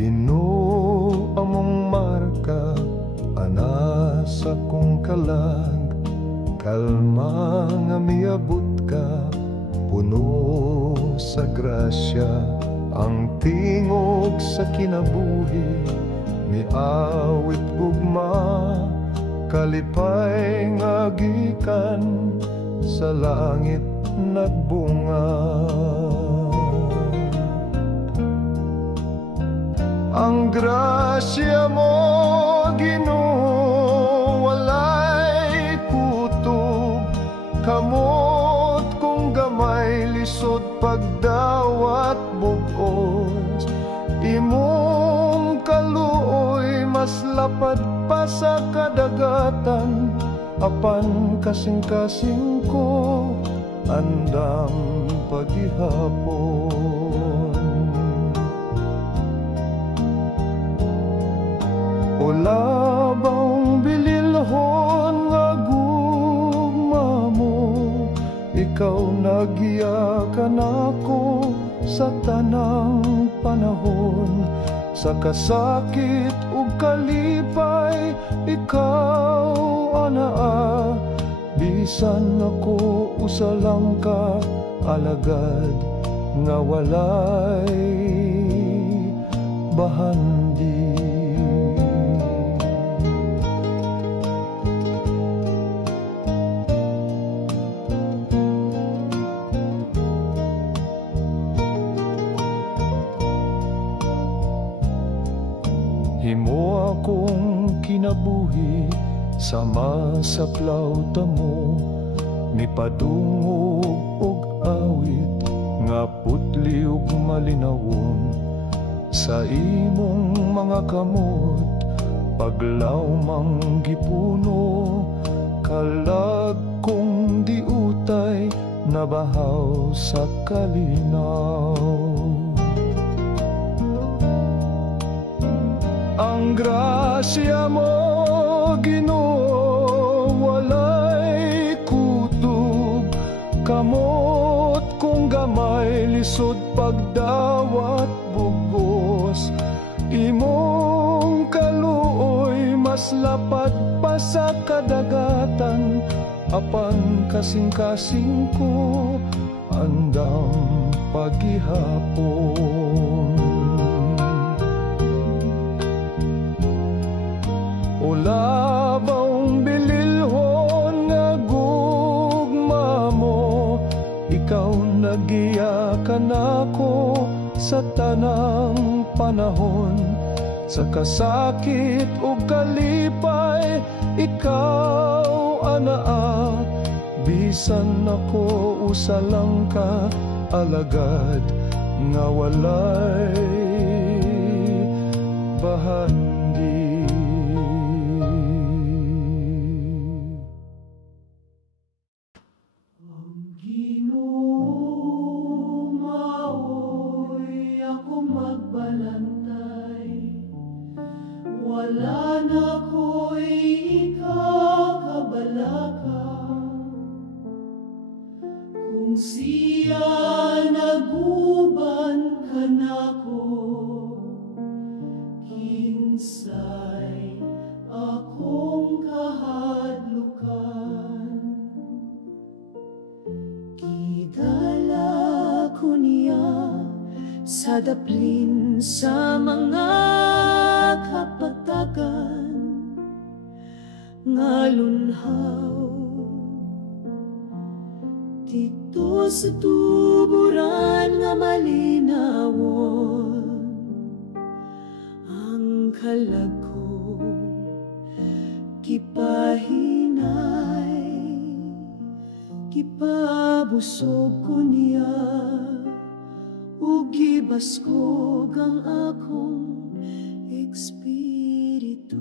Ginoo among marka ana sa kong kalag, kalma nga miabot ka, puno sa grasya. Ang tingog sa kinabuhi miawit gugma, kalipay nga gikan sa langit nagbunga. Ang grasya mo, Ginoo, walay kutob, kamot kung gamay lisod pagdawat bugos. Imong kaluoy mas lapad pa sa kadagatan, apan kasing-kasing ko andam paghihapon. O labang bililhon nga gugma mo, ikaw nagiyakan ako sa tanang panahon. Sa kasakit ug kalipay, ikaw anaa, bisan ako usa lang ka alagad nga walay bahandi. Himo akong kinabuhi sama sa plauta mo, mipadungog og awit nga putli ug malinawon. Sa imong mga kamot paglawmang gipuno, kalag kong diutay nabahaw sa kalinaw. Ang grasya mo, Ginoo, walay kutob, kamot kung gamay lisod pagdawat bugos. Imong kaluoy mas lapad pa sa kadagatan, apan kasing-kasing ko andam paghihapon. O labang bililhon nga gugma mo, ikaw nagiyakan ako sa tanang panahon. Sa kasakit ug kalipay, ikaw anaa, bisan ako usa lang ka alagad nga walay bahandi. Wala na ko'y ikakabalaka, kung siya naguban ka nako, kinsay akong kahadlukan. Gidala ko niya sa daplin sa mga kapatagan nga lunhaw, dito sa tuburan nga malinawon. Ang kalag ko kipahinay, kipabusog ko niya, ug gibaskog ang akong espiritu.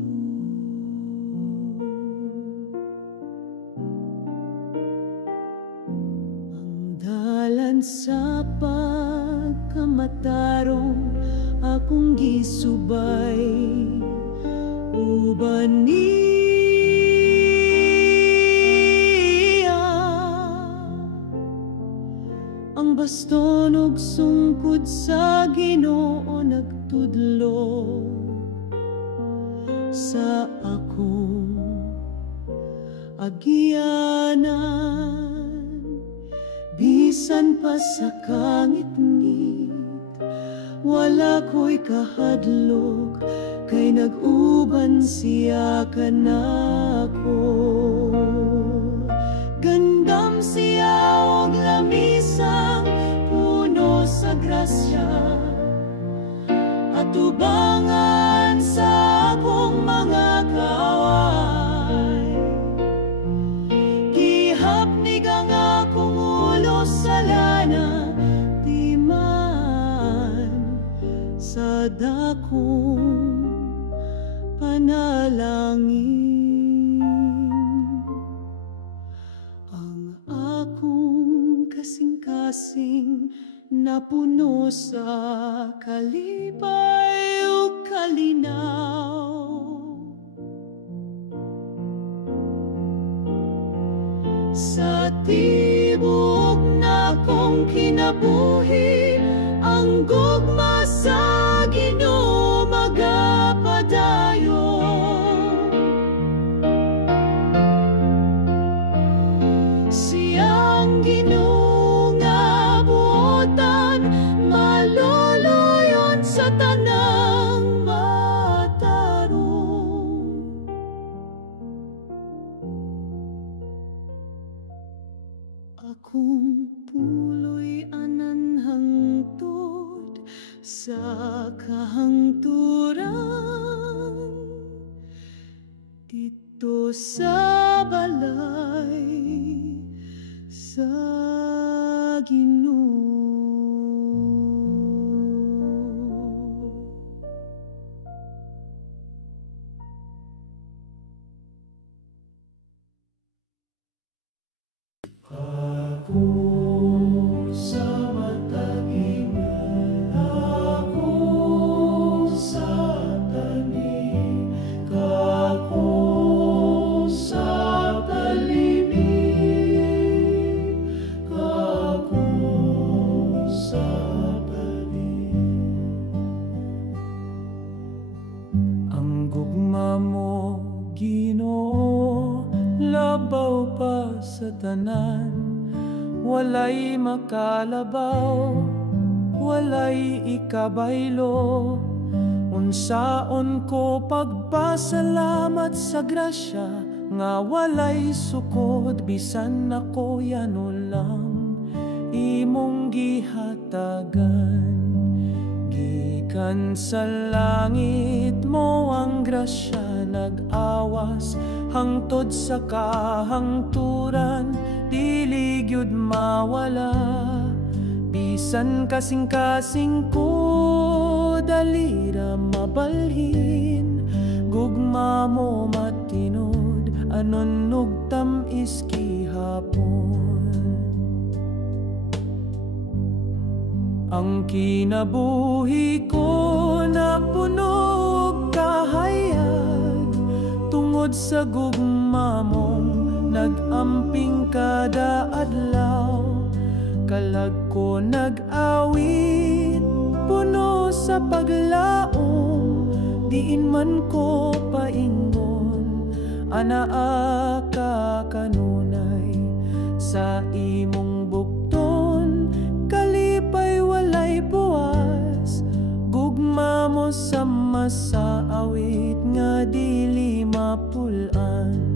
Ang dalan sa pagkamatarong akong gisubay, uban niya ang baston ug sungkod sa Ginoo tudlo sa akong agyanan. Bisan pa sa kangit-ngit, wala ko'y kahadlok, kay nag-uban siya kanako. Gandam siya og lamisang puno sa grasya, at ubangan sa akong mga kaway. Gihapnig ang akong ulo sa lana, di man sa dakong panalangin. Ang akong kasing-kasing napuno sa kalipay o kalinaw. Sa tibok na kong kinabuhi, ang gugma sa Ginoo magapadayon. Siyang Ginoo nga buotan, maluluyon sa tanang matarong. Akong puloy anan hangtod sa kahangturan, dito sa balay sa Ginoo. Ako sa matagingan, ako sa tanim, ako sa talimig, ako sa tanim. Ang gugma mo, Ginoo, labaw pa sa tanan, walay makalabaw, walay ikabaylo. Unsaon ko pagpasalamat sa grasya, nga walay sukod, bisan ako yano lang imong gihatagan. Gikan sa langit mo ang grasya nag-awas, hangtod sa kahangturan, dili gyud mawala. Bisan kasing-kasing ko, dalira mabalhin, gugma mo matinod, anon nugtam iski hapon. Ang kinabuhi ko napunog kahayag, tungod sa gugma mong nag-amping kada adlaw. Kalag ko nag-awit, puno sa paglaom, diin man ko paingon, anaa ka kanunay. Sa imong bukton, kalipay walay buwas, gugma mo sama sa awit nga dili mapulan.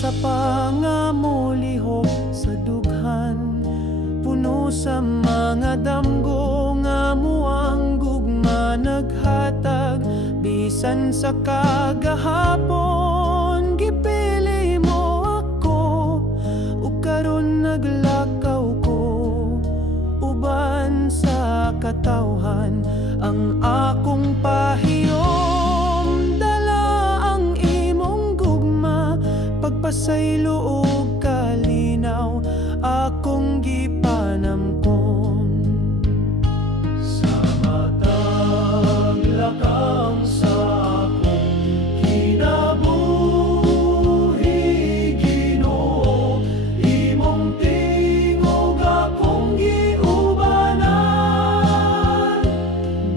Sa pangamulihok sa dughan, puno sa mga damgo nga muang gugma naghatag. Bisan sa kagahapon, gipili mo ako, ug karon naglakaw ko, uban sa katawhan ang akong pahiyom. pasaylo ug kalinaw akong gipanamkon. Sa matag lakang sa akong kinabuhi, Ginoo, imong tingog akong giubanan.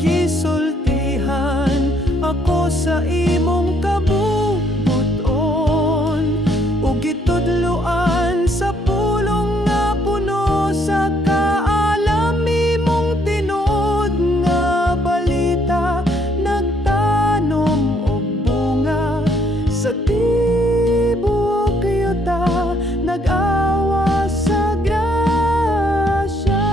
Gisultihan ako sa imong kabubuton, ug gitudloan sa pulong nga puno sa kaalam. Imong tinuod nga balita nagtanom og bunga sa tibuok yuta, nag-awa sa grasya.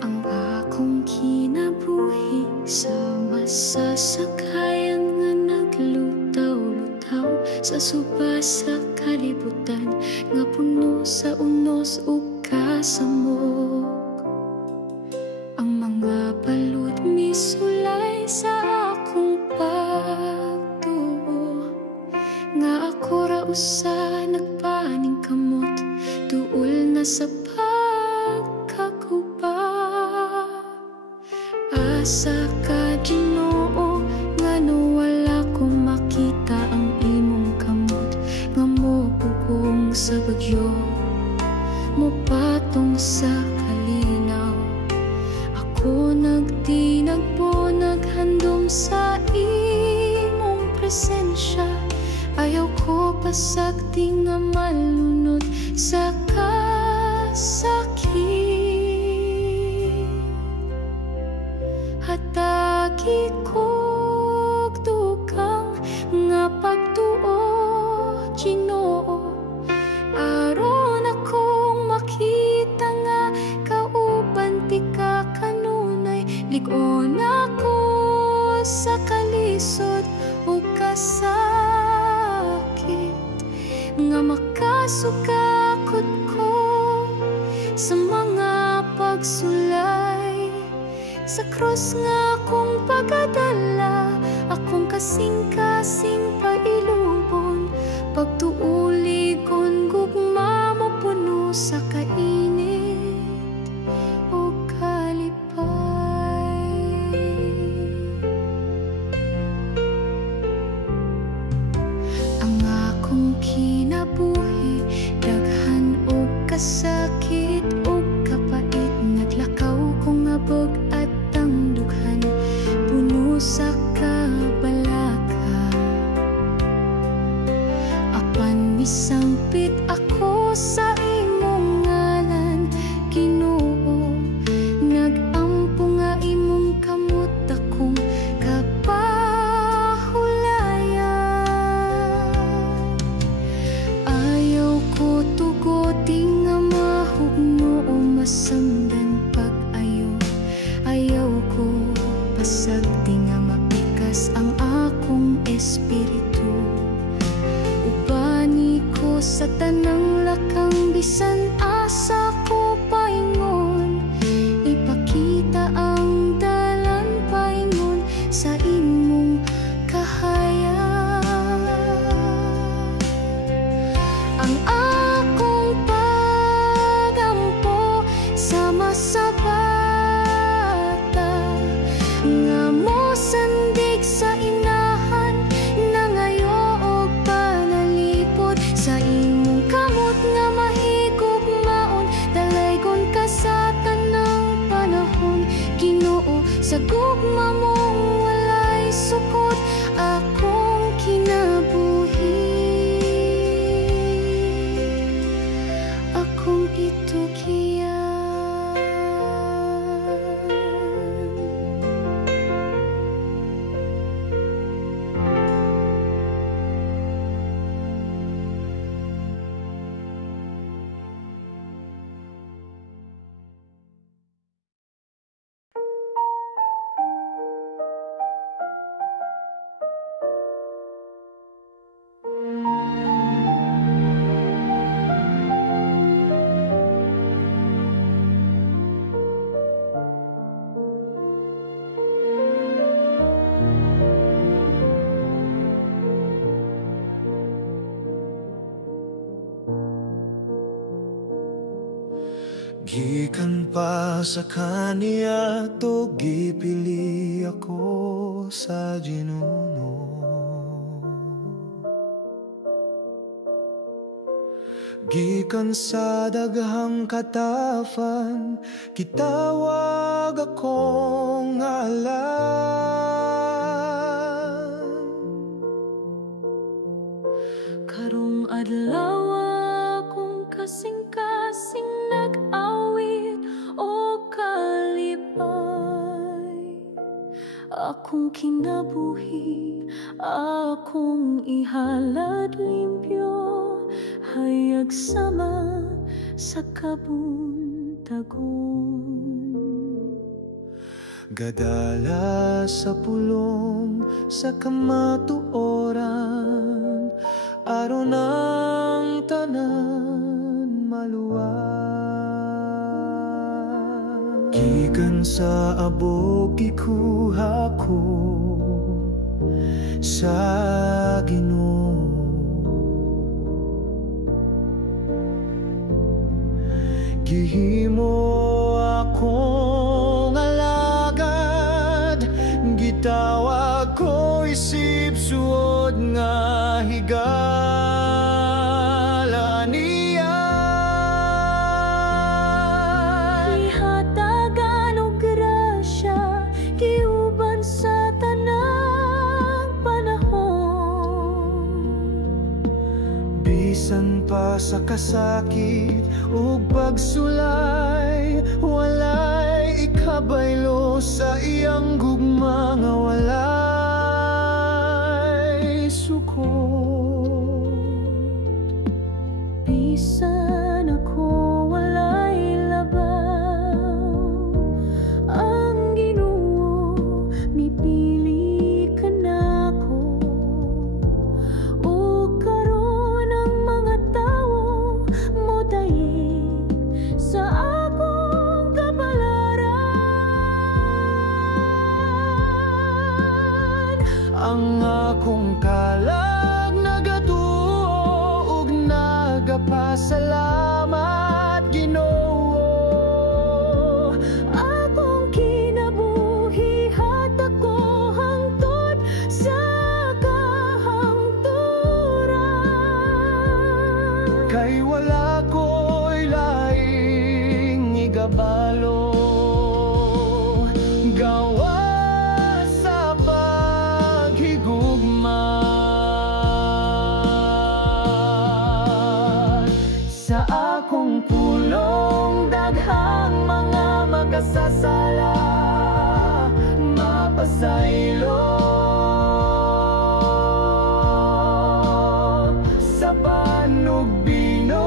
Ang akong kinabuhi sa masasakayan nga naglutaw-lutaw sa suba sa kalibutan nga puno sa unos ug kasamok. Ang mga balod misulay sa akong pagtuo, nga ako ra usa nagpaning kamot tuol na sa pagkaguba. Asa ka, Ginoo, nga no wala ko makita ang imong kamot, nga mobugong sa bagyo, mopatong sa kalinaw. Ako nagtinagpo, naghandom sa imong presensya. Ayaw ko pasagdi nga malunod sa kasakit. Hatagi kog dugang nga pagtuo, Ginoo, aron akong makita nga kauban ti ka kanunay. Lig-on ako sa kalisod o kasakit, nga makasukakot ko sa mga pagsulay. Sa krus nga akong pagadala, akong kasing-kasing pailubon, pagtuuligon gugma mo puno sa kainit o kalipay. Ang akong kinabuhi daghan o kasakit o kapait, naglakaw kong abog at ang dughan puno sa kabalaka. Apan misampit ako sa imong ngalan, Ginoo, nagampo nga imong kamot akong kapahulayan. Ayaw ko tugoti nga mahugno o masamdan pag-ayo. Ayaw ko pasagdi nga mapikas ang akong espiritu. Ubani ko sa tanang lakang bisan asa ko paingon, ipakita ang dalan paingon sa imong kahayag. Ang akong pagampo sa masabata, nga mo sandig sa inahan, nangayo og panalipod sa imong kamot nga mahigugmaon Gikan pa sa kaniya to gipili ako sa Ginuno. Gikan sa daghang katafan kitawag akong ngalan. Karong adlaw akong kasing-kasing nag-awit o kalipay. Akong kinabuhi, akong ihalad limpyo, hayag sama sa kabuntagon. Gadala sa pulong sa kamatuoran, araw ng tanan maluwag. Gikan sa abog gikuha ko sa Ginoo. Gihimo akong alagad, gitawag ko isip suod nga higala niya. Ihatagan og grasya, giuban sa tanang panahon. Bisan pa sa kasakit ug pagsulay, walay ikabaylo sa iyang gugma nga walay sukot. Bisan ako walay labaw, ang Ginoo mipili ka nako. O karon ang mga tawo mo dayeg sa akong kapalaran. Ang akong kalag nagatuo ug nagapasalamat, Ginoo. Akong kinabuhi hatag ko hangtod sa kahangturan. Kay wala ko'y laing igabalo, gawa sa paghigugma. Sa akong pulong daghang mga makasasala, mapasaylo sa panugbino,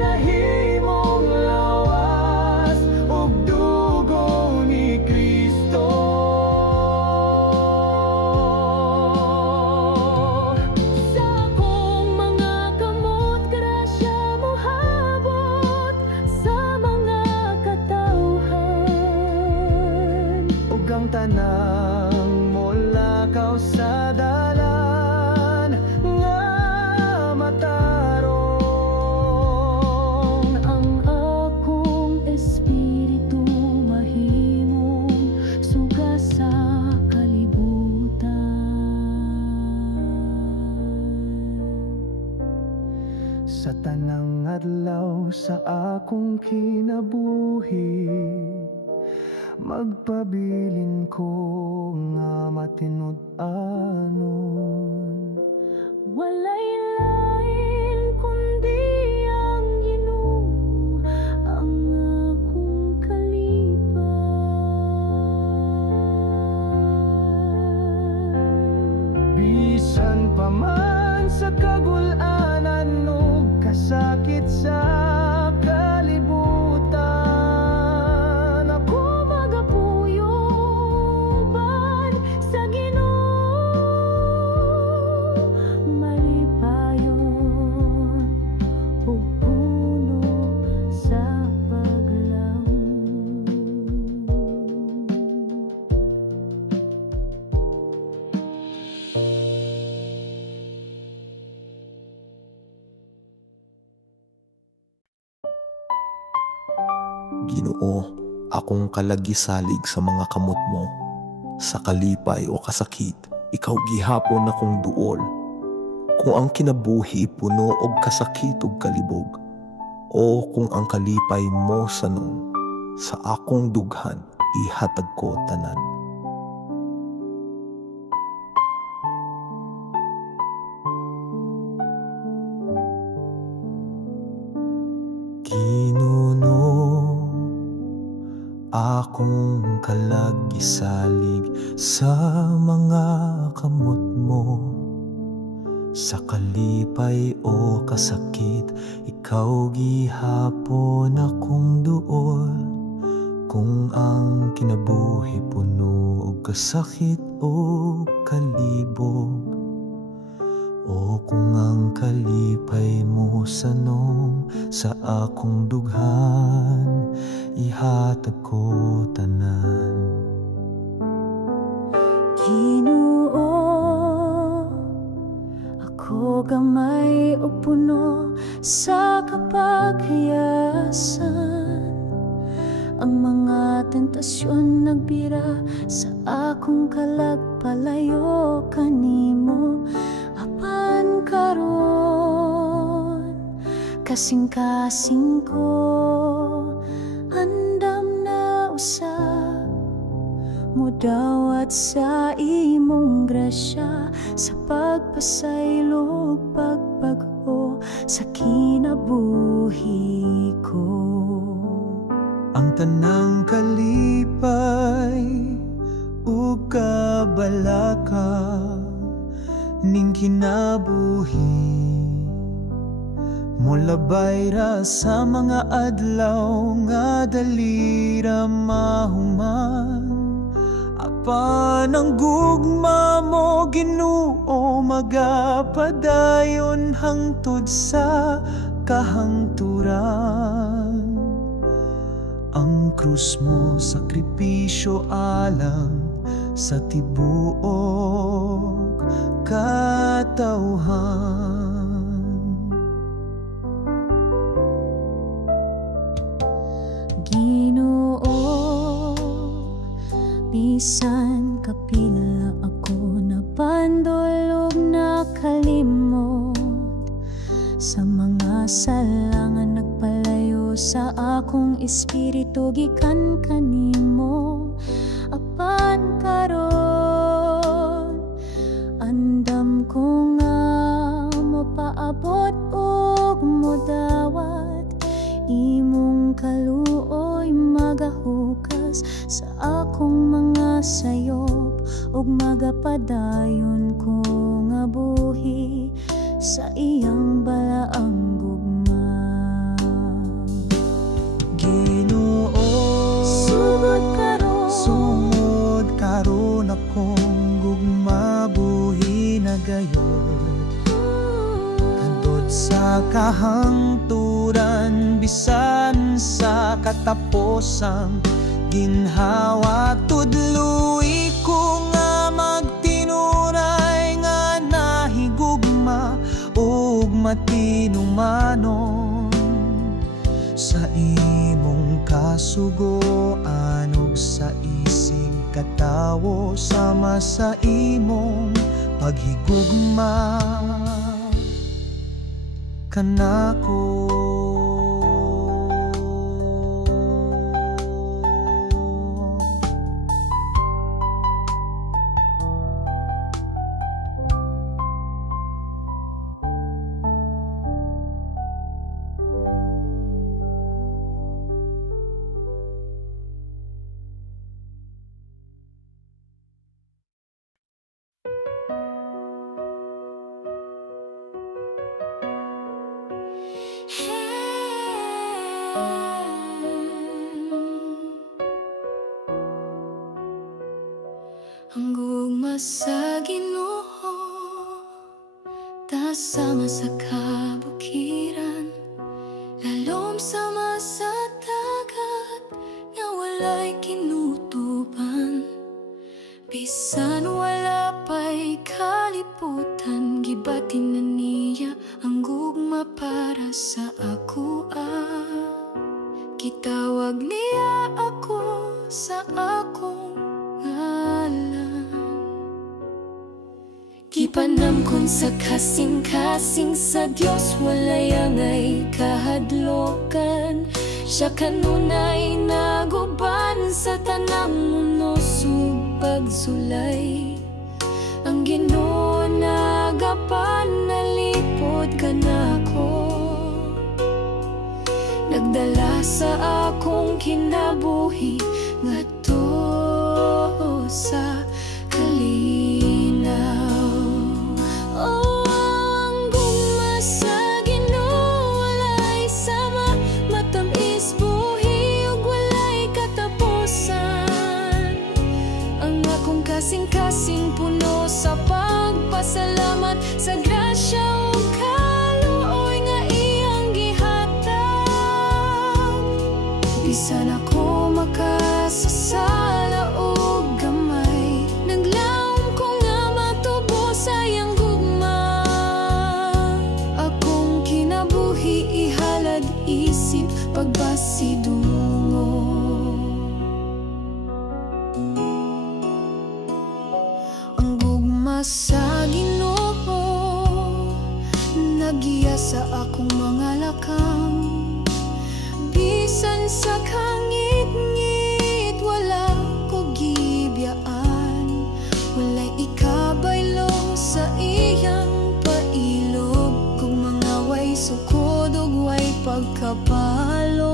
nahimong lawas ug dugo ni Kristo. Sa akong mga kamot, grasya mo habot sa mga katawhan. Ug ang tanang molakaw sa dalan nga matarong. Ang akong espiritu mahimong suga sa kalibutan. Sa tanang adlaw sa akong kinabuhi, magpabilin ko nga matinud-anon. Walay lain kundi ang Ginoo, ang akong kalipay. Bisan pa man sa kagul-anan ug kasakit sa kalibutan, Ako magapuyuban sa Ginoo, malipayon ug puno sa paglaom. Ginoo, akong kalagisalig sa mga kamot mo. Sa kalipay o kasakit, ikaw gihapon akong duol. Kung ang kinabuhi puno og kasakit ug kalibog, o kung ang kalipay mo sanong, sa akong dughan ihatag ko tanan. Ginuno, akong kalagisalig sa mga kamot mo. Sa kalipay o kasakit, ikaw gihapon akong duol. Kung ang kinabuhi puno og kasakit o kalibog, o kung ang kalipay mo sanong, sa akong dughan ihatag ko tanan. Ginoo, ako gamay o puno sa kapaghiyasan. Ang mga tentasyon nagbira sa akong kalagpalayo kanimo. Apan karon, kasing-kasing ko, andam na usab, mudawat sa imong grasya, sa pagpasaylo ug pagbago sa kinabuhi ko. Ang tanang kalipay ug kabalaka ning kinabuhi, molabay ra sa mga adlaw nga dali ra mahuman. Apan ang gugma mo, Ginoo, magapadayon hangtod sa kahangturan. Ang krus mo, sakripisyo alang sa tibuok katawhan. Ginoo, bisan kapila ako napandol ug nakalimot, sa mga salangan nagpalayo sa akong espiritu gikan kanimo. Apan karon, andam ko nga mopaabot ug modawat, imong kaluoy magahukas sa akong mga sayop, ug magapadayon ko nga buhi sa iyang balaang gugma. Ginoo, sumod karon akong gugma buhi na gayon. Kantod sa kahangturan, bisan sa katapusang ginhawa, tudloy ko nga magtinuray nga nahigugma ug matinumanon sa imong kasugoan ug sa isig katawo, sama sa imong paghigugma kanako. Ang gugma sa Ginoo, tasama sa kabukiran, lalom sama sa dagat nga walay kinutuban. Bisan wala pa'y kalibutan, gibatin na niya ang gugma para sa ako. Gitawag ni Ipanamkon sa kasing-kasing sa Dios walay angay kahadlokan. Siya kanunay naguban sa tanang mundo pagsulay. Ang Ginoo nagapan nalipod kanako, nagdala sa akong kinabuhi ngadto sa kalinaw. Oh, ang gugma sa Ginoo walay sama, matamis buhi ug walay katapusan. Ang akong kasing-kasing puno sa pagpasalamat sa grasya ug kaluoy nga iyang gihatag. Bisan ako makasasala og gamay, naglaom ko nga matubo sa iyang gugma. Akong kinabuhi ihalad isip pagbasidungo. Ang gugma sa Ginoo nagiya sa akong mga lakang. Bisan sa kangit-ngit wala ko gibiyaan, walay ikabaylo sa iyang pailog. Kung mga way sukod ug way pagkapalo,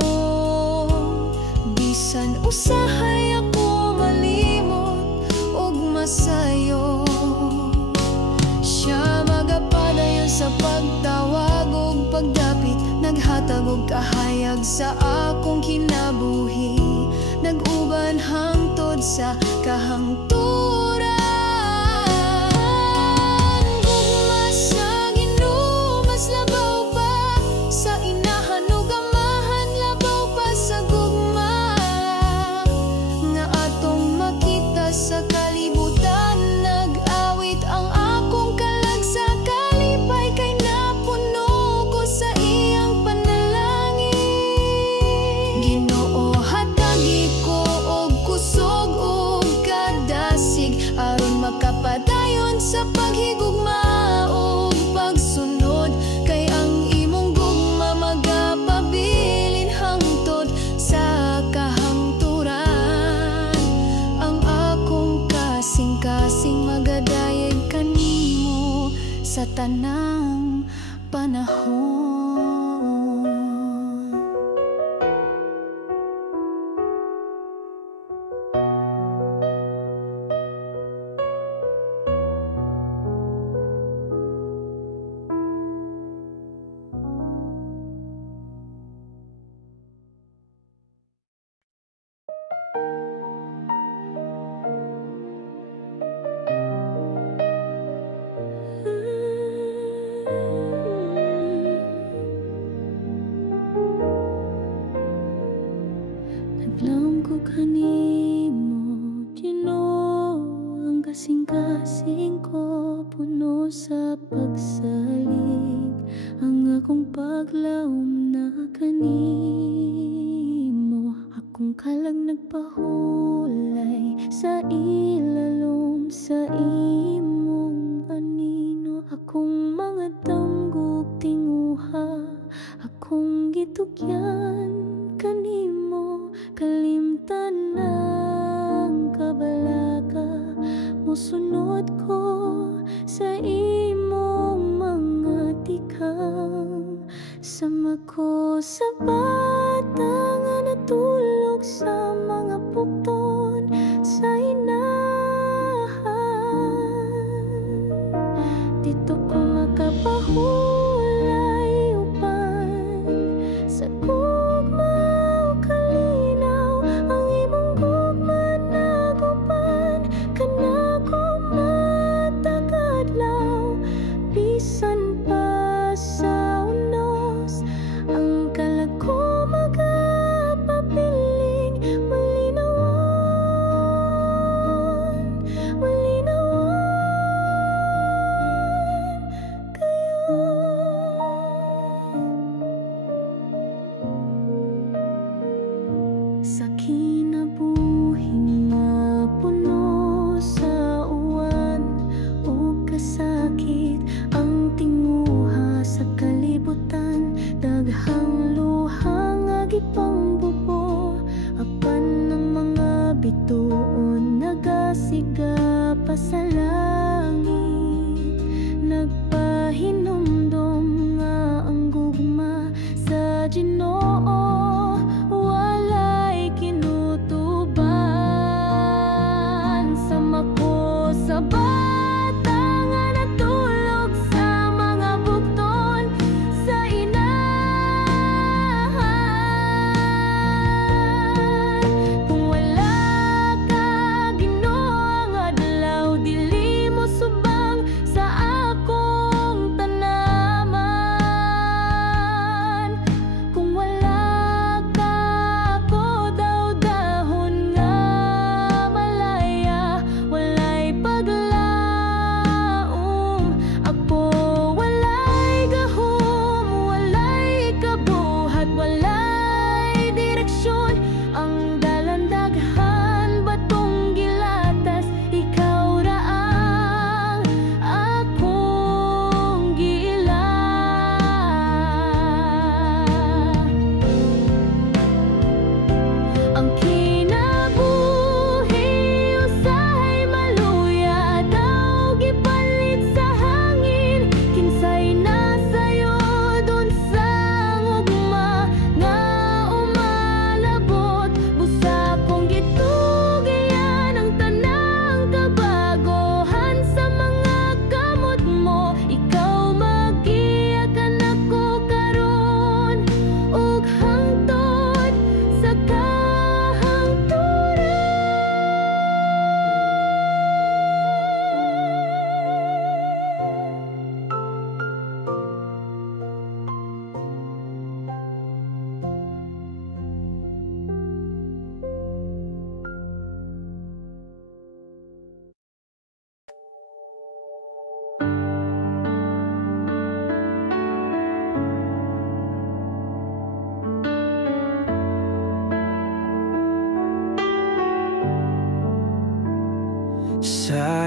bisan usahay ako malimot ug masayo, siya magapadayon sa pagtawag ug pagdapit. Naghatag og kahayag sa akong kinabuhi, nag-uban hangtod sa kahangturan. Gugma sa Ginoo mas labaw pa sa inahan ug amahan, labaw pa sa gugma nga atong makita sa kalibutan. Nag-awit ang akong kalag sa kalipay, kay napuno ko sa iyang panalangin. Ginoo hatagi ko og kusog ug kadasig, aron makapadayon sa paghigugma ug pagsunod. Kay ang imong gugma magapabilin hangtod sa kahangturan. Ang akong kasing-kasing magadayeg kanimo sa tanang panahon. Naglaom ko kanimo, Ginoo, ang kasing-kasing ko puno sa pagsalig. Ang akong paglaom na kanimo, akong kalag nagpahulay sa ilalom sa imong anino. Akong mga danggog tinguha, akong gitugyan kanimo. Kalimtan ng kabalaka, musunod ko sa imong mga tikang. Sama ko sa bata nga natulog sa mga pukton sa inahan. Dito ko makapahulay upan sa gugma o kalinaw. Ang imong gugma naguban kanako matag-adlaw. Bisan pa sa unos ang kalag ko magapapiling. Malinawan, malinawan kayo.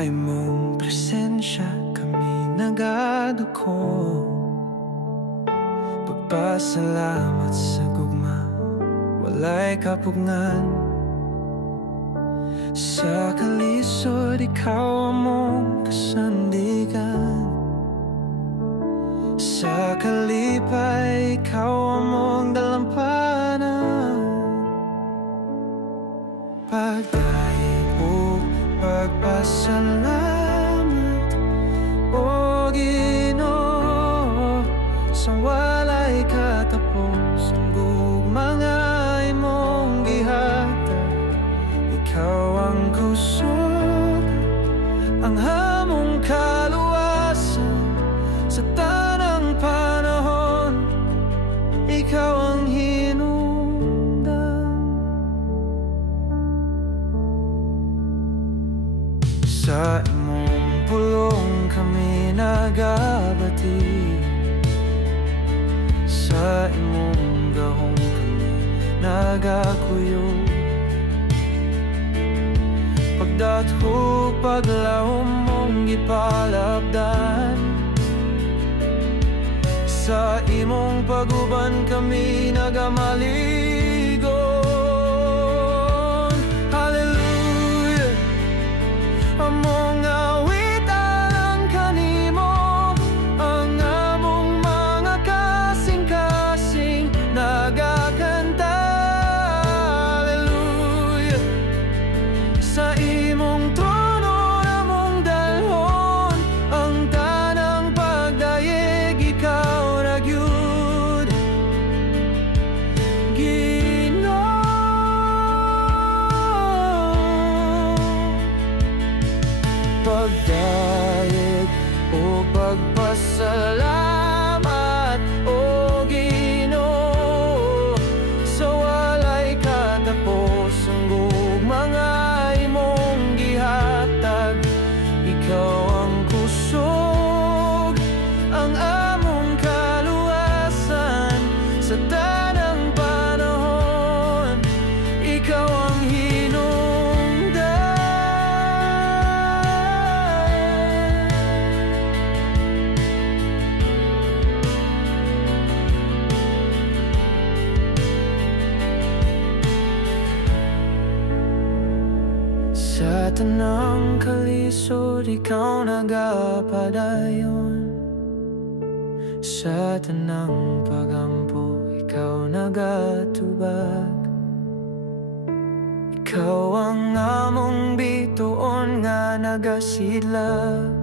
Sa imong presensya kami nagaduko. Pagpasalamat sa gugma, walay kapugnan. Sa kalisod, ikaw among kasandigan. Sa kalipay, ikaw among dalampanan. Pagdaig o pagpasalamat, O Ginoo, sa walay katapos ang gugmanga imong gihatag. Ikaw ang kusog, ang hamong kaluwasan sa tanang panahon. Ikaw ang hinungdan. Sa imong pulong kami nagabati. Sa imong gahong kami nagakuyog. Pagdathog paglahom mong gipalabdan. Sa imong paguban kami nagamaligon. Hallelujah. Among awitan ang kanimo, ang among mga kasing-kasing nagakanta. Hallelujah. Sa imong trono namong dalhon ang tanang pagdayeg. Ikaw ragyud Ginoo. Pagdayeg o pagpasalamat, O Ginoo, sa walay katapos ang gugmanga imong gihatag. Ikaw ang kusog, ang among kaluwasan sa tanang panahon. Ikaw ang hinungdan. Sa tanang kalisod, ikaw nagapadayon. Sa tanang pagampo, ikaw nagatubag. Ikaw ang among bituon nga nagasidlag.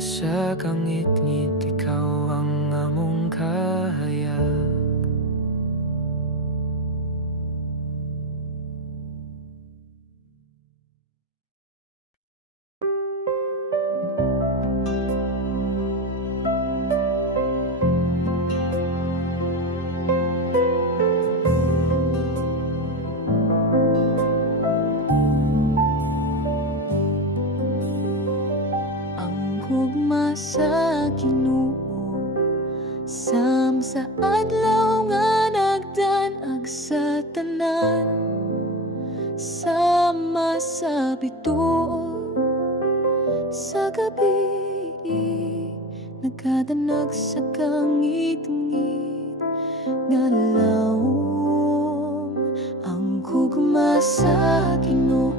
Sa kangit-ngit, ikaw ang among kahayag. Gugma sa Ginoo, sam sa adlaw nga nagdanag sa tanan. Sama sa bituo, sa gabi nagkadanag sa kangit-ngit nga lawom. Ang gugma sa Ginoo,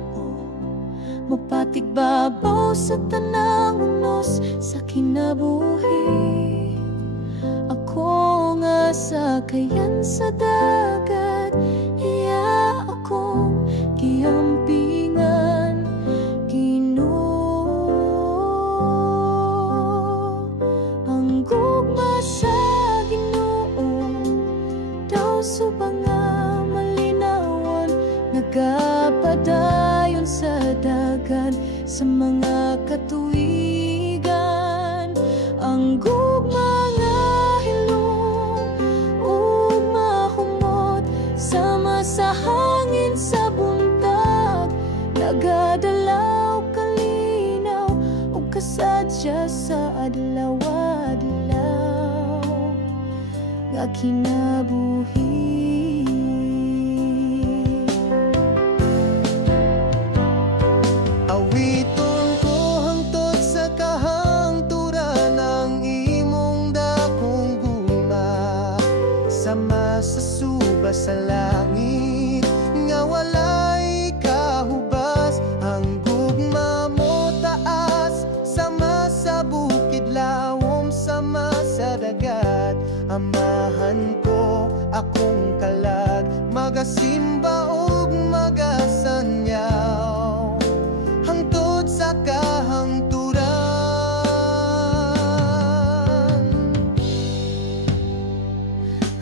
mapatigbabaw sa tanang unos sa kinabuhi. Ako nga sakayan sa dagat, iya akong giampingan. Ginoo, ang gugma sa Ginoo daw subang nga malinawan, nagapadayon sa dagan sa mga katuigan. Ang gugma nga hilong ug mahumot, sama sa hangin sa buntag, nagadalaw kalinaw ug kasadya sa adlaw-adlaw nga kinabuhi. Awit sa bukid lawom sama sa dagat. Amahan ko akong kalag, magasimba ug magasanyaw hangtod sa kahangturan.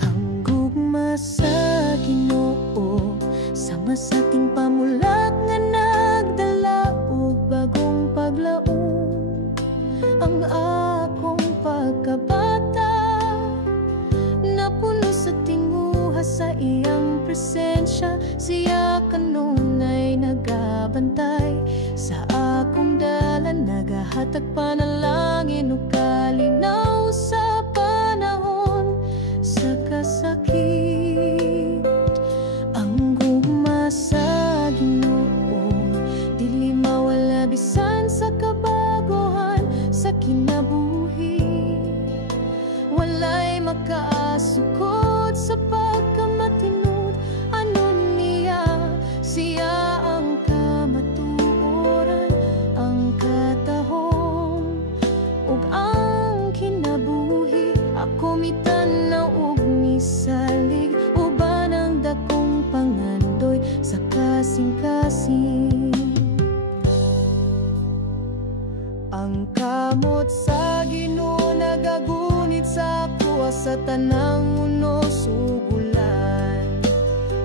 Hanggugma sa Ginoo, sama sa ating pamulat nga nagdala og bagong paglaom. Ang akong pagkabata napuno sa tinguha sa iyang presensya. Siya kanunay nagabantay sa akong dalan, nagahatag panalangin ug kalinaw sa panahon sa kasakit. Ang gugma sa Ginoo dili mawala bisan sa kabaguhan sa kinabuhi. Walay makaasukod sa pagkamatinud, ano niya siya ang kamatuoran, ang katahom ug ang kinabuhi. Ako mitanaw ug misalig, uban ang dakong pangandoy sa kasing-kasing. Ang kamot sa Ginoo nagagunit sa ako sa tanang unos ug ulan.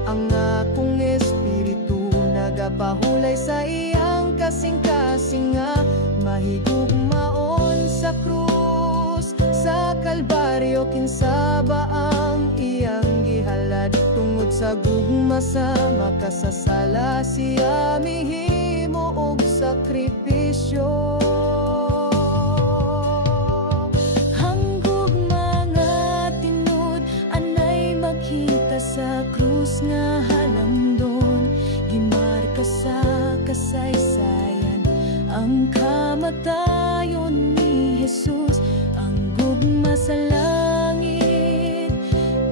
Ang akong espiritu nagapahulay sa iyang kasing-kasing nga mahigugmaon sa krus sa Kalbaryo. Kinsa ba ang iyang gihalad tungod sa gugma sa makasasala? Siya mihimo og sakripisyo. Sa krus nga halamdon, gimarka sa kasaysayan ang kamatayon ni Jesus. Ang gugma sa langit,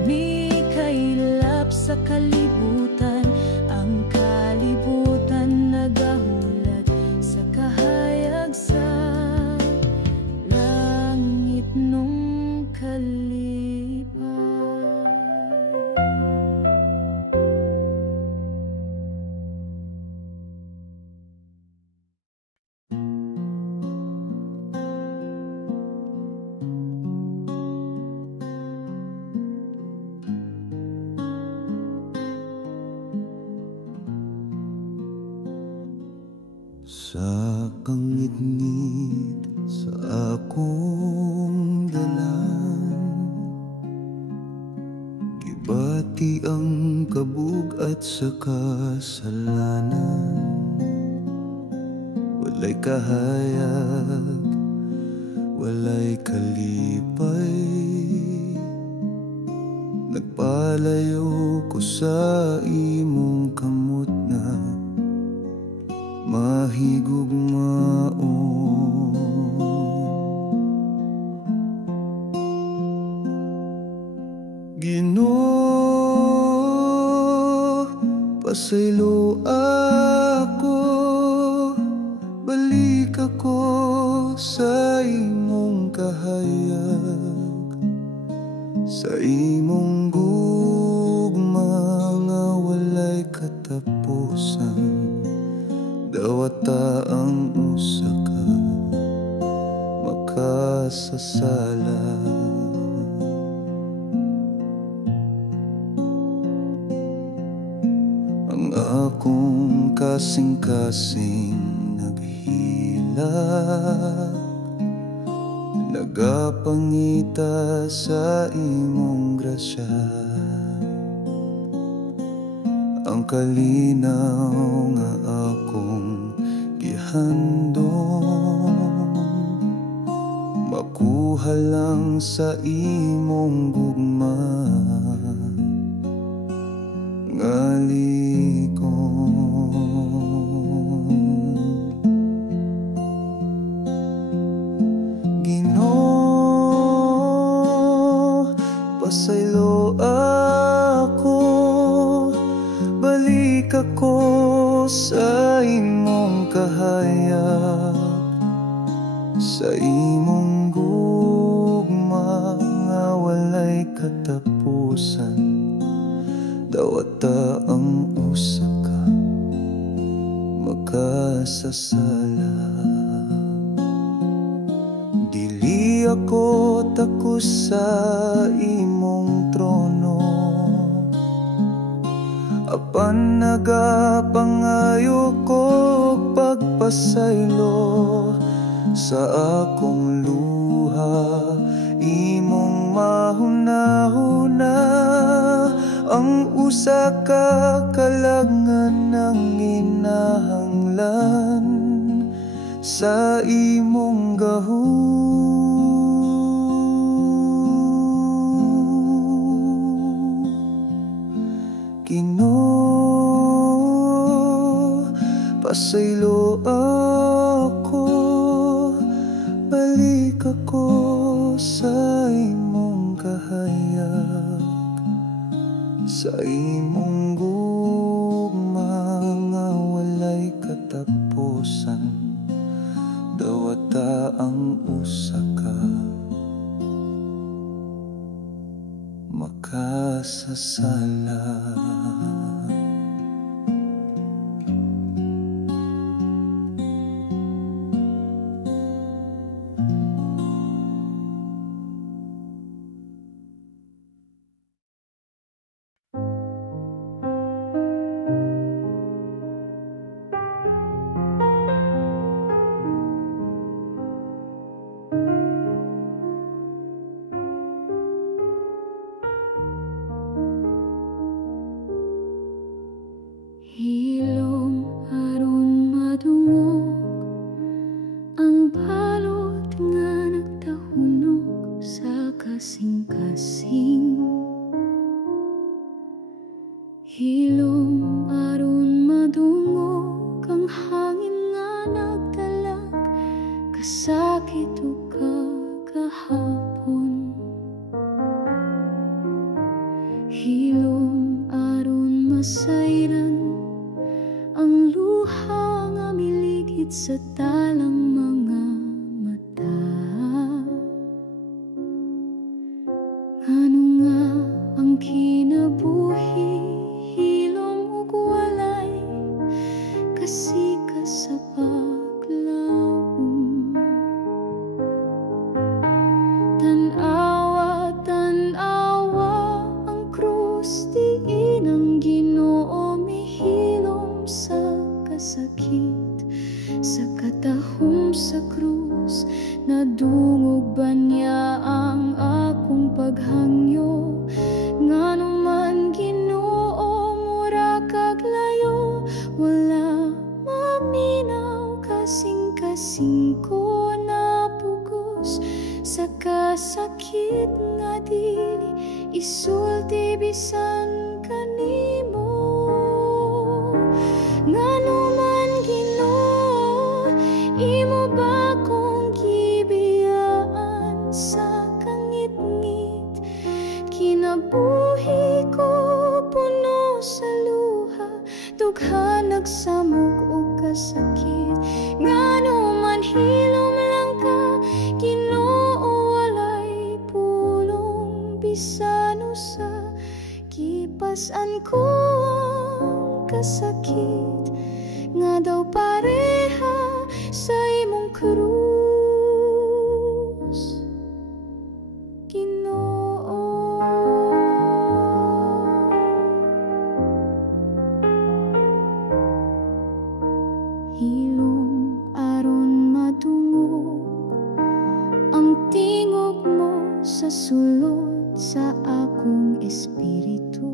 mikailap sa kalibutan. Ang kalibutan nagahulat sa kahayag sa langit nung kalipan. Sa kangit-ngit sa akong dalan, gibati ang kabugat sa kasalanan. Walay kahayag, walay kalipay, nagpalayo ko sa imong kamot na mahigugmaon. Ginoo, pasaylo ako, balik ako sa imong kahayag, sa imong gugma nga walay katapusan. Dawata ang usa ka makasasala. Ang akong kasing-kasing naghilak, nagapangita sa imong grasya. Ang kalinaw nga akong gihandom, makuha lang sa imong gugma nga ligon. Ginoo, pasaylo ako, balik ako sa imong kahayag, sa imong gugma nga walay katapusan. Dawata ang usa ka makasasala. Dili ako takos sa imong trono, apan nagapangayo ko pagpasaylo sa akong luha. Imong mahuna-huna ang usa ka kalangan ng ginahanglan sa imong gahum. Ginoo, pasaylo ako, balik ako sa imong kahayag, sa imong gugma nga walay katapusan. Dawata ang usa ka makasasala. Hilom aron madungog ang balot nga nagtahunog sa kasing-kasing. Hilom aron madungog ang hangin nga nagdalag kasakit ug kagahapon. Hilom aron masayran ang luha nga miligid sa talang mga mata. Ngano nga ang kinabuhi hilom ug walay kasika sa paglaom. Tan-awa, tan-awa ang krus, diin ang Ginoo mihilom sa kasakit, sa katahom sa krus. Nadungog ba niya ang akong paghangyo? Ngano man Ginoo mura kag layo, wala maminaw kasing-kasing ko napugos sa kasakit nga dili isulti bisan kanimo. Ngano man Ginoo, imo ba kong gibiyaan sa kangit-ngit? Kinabuhi ko puno sa luha, dugha nagsamok og kasakit. Ngano man hilom lang ka Ginoo, walay pulong bisan usa. Kipas-an ko ang kasakit nga daw pareha sa imong krus, Ginoo. Hilom aron madungog ang tingog mo sa sulod sa akong espiritu.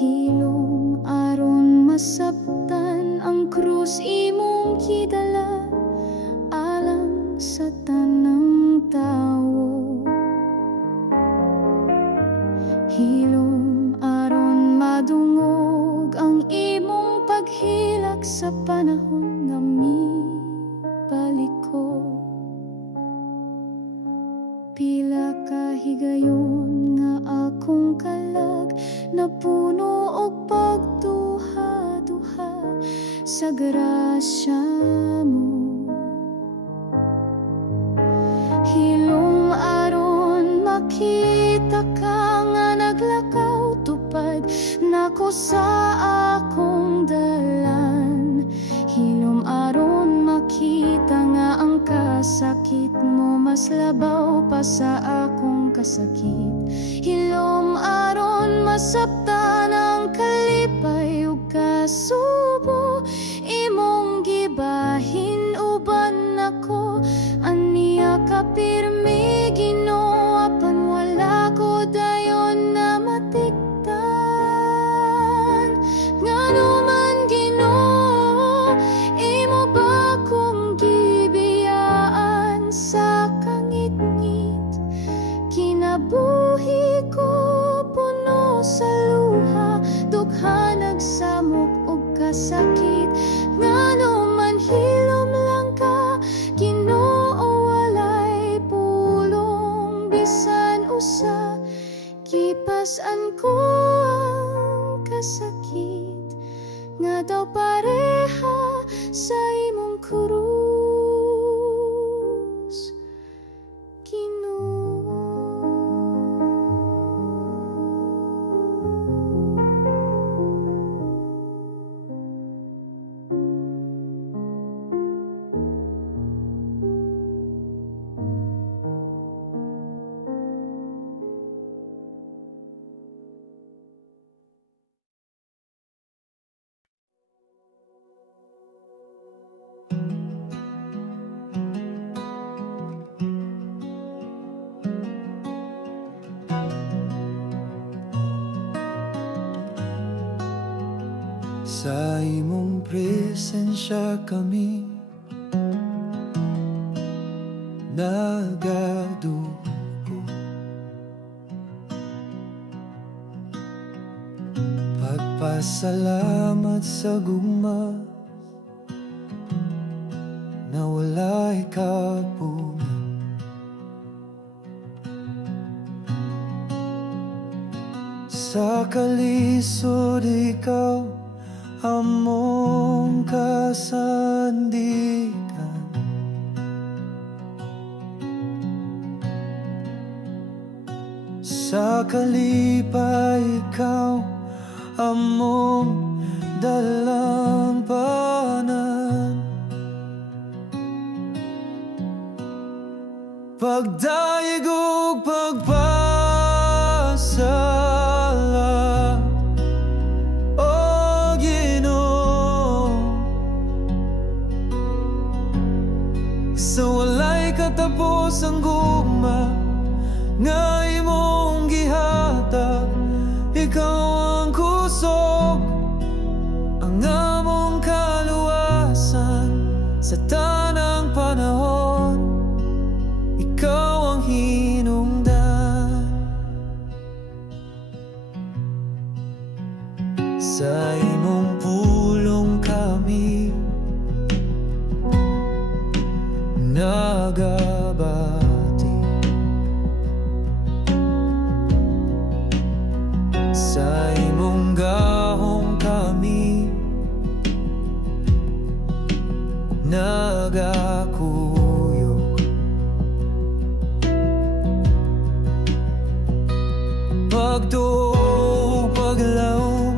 Hilom aron masabtan ang krus imong gidala alang sa tanang tawo. Hilom aron madungog ang imong paghilak sa panahon nga mibalik ko. Pila ka higayon nga akong kalag, napuno og pagduha-duha sa grasya mo. sa akong dalan. Hilom aron makita nga ang kasakit mo mas labaw pa sa akong kasakit. Hilom aron masabtan ang kalipay ug kasubo, imong gibahin uban ako. Aniya ka pirmi Ginoo, apan wala ko dayon na matiktan. Ngano man Ginoo, imo ba kong gibiyaan sa kangit-ngit? Kinabuhi ko puno sa luha, dugha nagsamok og kasakit. Ngano man hilom lang ka Ginoo, walay pulong bisan usa. Kipas-an ko ang kasakit, nga daw pareha sa imong krus, Ginoo. Sa imong presensya kami nagadugo. Pagpasalamat sa gugma na walay kapunan. Sa kalisod ikaw among kasandikan. Sa kalipay ikaw among dalampanan. Pagdaig ug pagpasala, O Ginoo, sa walay katapos ang gugma nga imong gihatag. Ikaw ang kusog, ang among kaluwasan sa tanang panahon. Ikaw ang hinungdan. Sa imong pulong kami nagabati. Sa imong gahong kami nagakuyog. Pagtuog paglaom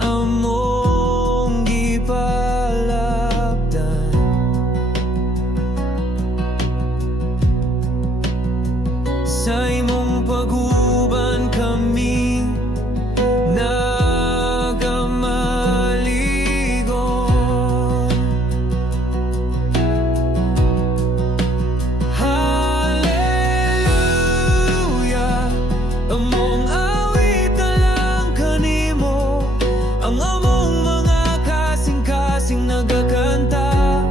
among gipalapdan. Sa imong paguban kami nagamaligon. Hallelujah, among awit na lang kanimo, ang among mga kasing-kasing nagakanta.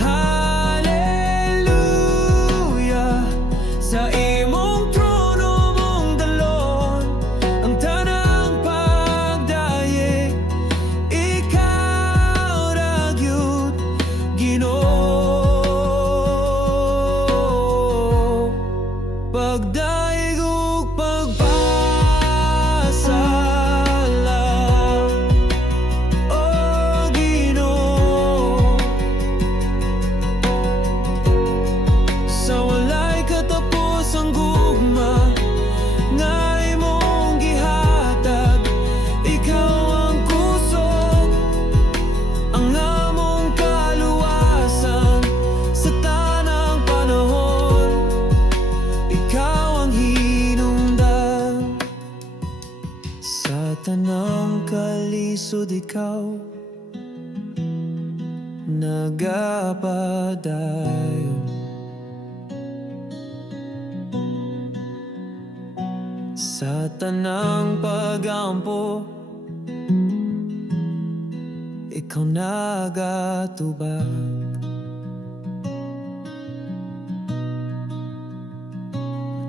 Hallelujah, sa imong trono ikaw nagapadayon sa tanang pagampo, ikaw nagatubag.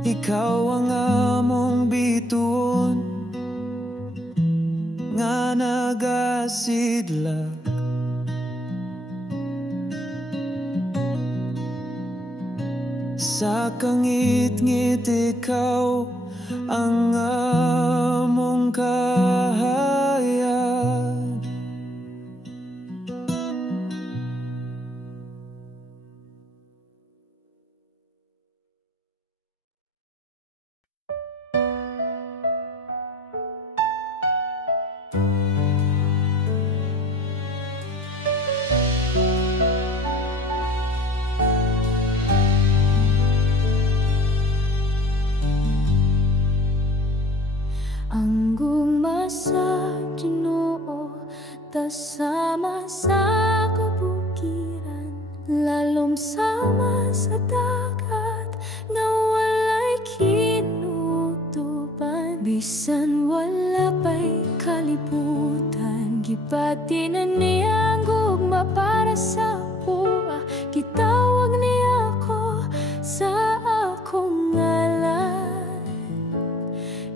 Ikaw ang among bituon nga nagasidlag. Sa kangit-ngit ikaw ang among kahayag. Ang gugma sa Ginoo tasama sa kabukiran, lalom sama sa dagat nga walay kinutuban. Bisan wala pa'y kalibutan, gipati na niya ang gugma para sa buwa. Gitawag niya ako sa akong ngalan,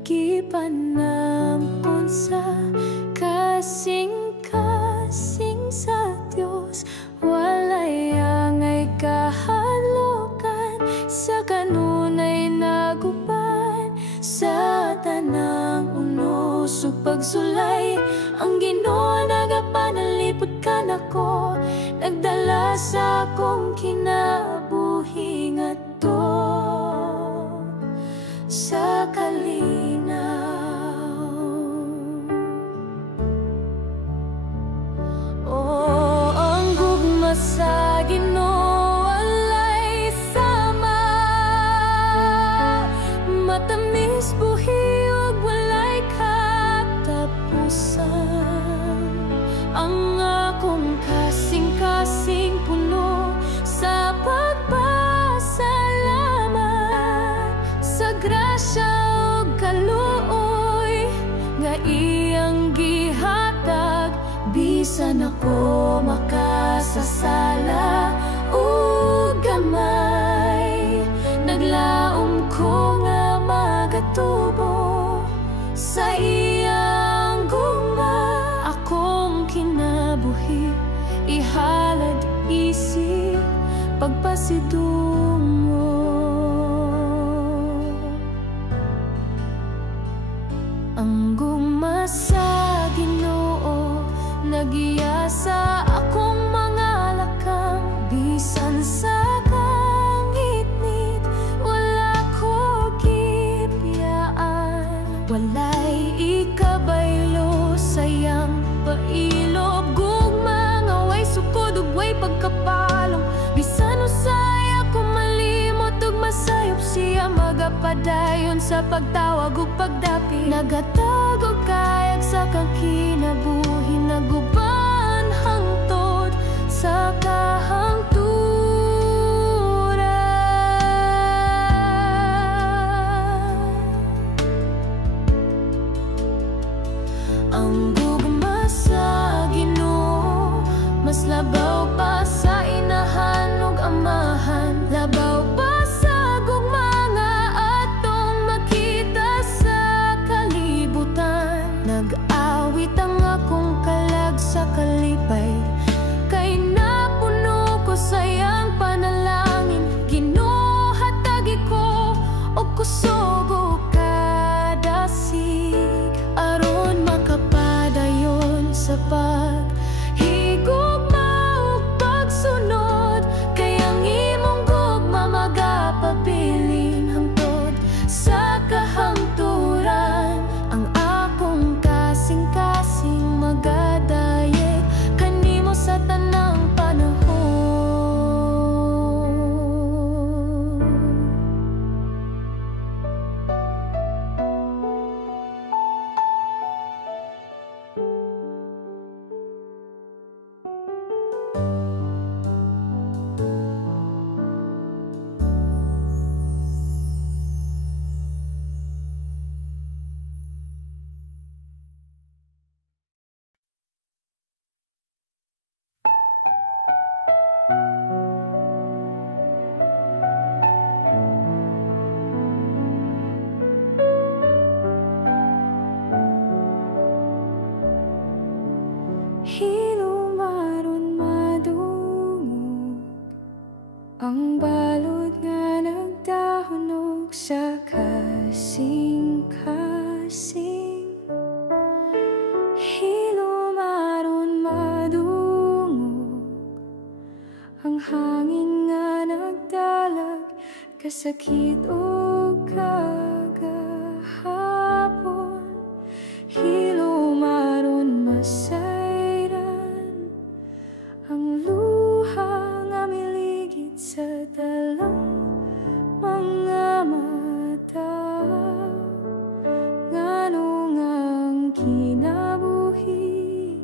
gipanampun sa kasing-kasing sa Dios. Walay angay kahalukan, sa kanunay naguban. Sa tanang unos ug pagsulay, ang Ginoo nagapanalipod ka nako, nagdala sa akong kinabuhi ngadto sa kalinaw. Oh, ang gugma sa Ginoo walay sama, matamis buhi ug walay katapusan. Ang akong kasing-kasing puno sa pagpasalamat sa grasya ug kaluoy nga iyang gihatag. Bisan ako makasasala ug gamay, naglaom ko nga magatubo sa iyang gugma. Akong kinabuhi ihalad isip pagpasidungo. Ang gugma sa Ginoo nagiya sa akong mga lakang. Bisan sa kangit-ngit wala ko gipiyaan, walay ikabaylo sayang pailob. Gugma nga way sukod ug way pagkapalong, bisan usay ako malimot ug masayop siya magapadayon sa pagtawag ug pagdapi. Nagatag og kayag sa kang kinabuhi, naguban hangtod sa kahangturan. Ang gugma sa Ginoo mas labaw pa sa inahan ug amahan, labaw pa sa gugma nga atong makita sa kalibutan. Nag-awit ang akong kalag sa kalipay, kay napuno ko sa Ang balod nga nagdahunog sa kasing-kasing, hilom aron madungog. Ang hangin nga nagdalag kasakit o kagahapon, hilom aron masayran. Ang luha nga miligid sa dalang mga mata, ngano nga ang kinabuhi,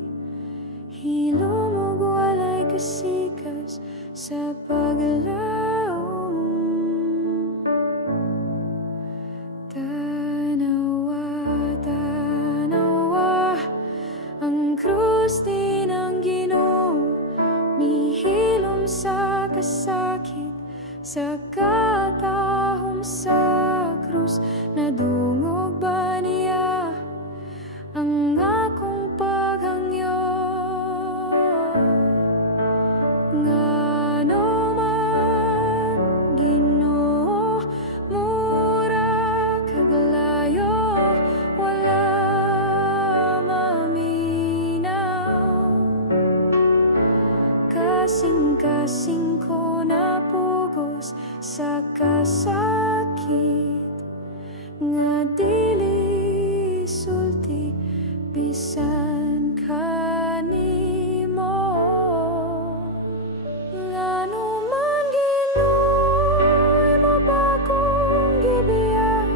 hilom ug walay kasikas sa paglaom. Tanawa, tanawa, ang krus din ang Ginoo, mihilom sa kasakit, sa katahom sa krus. Nadungog ba niya ang akong paghangyo? Ngano man Ginoo, mura kagalayo, wala maminaw. Kasing-kasing ko napugos sa kasakit, nga dili sulti bisan kanimo. Ngano man Ginoo, imo ba kong gibiyan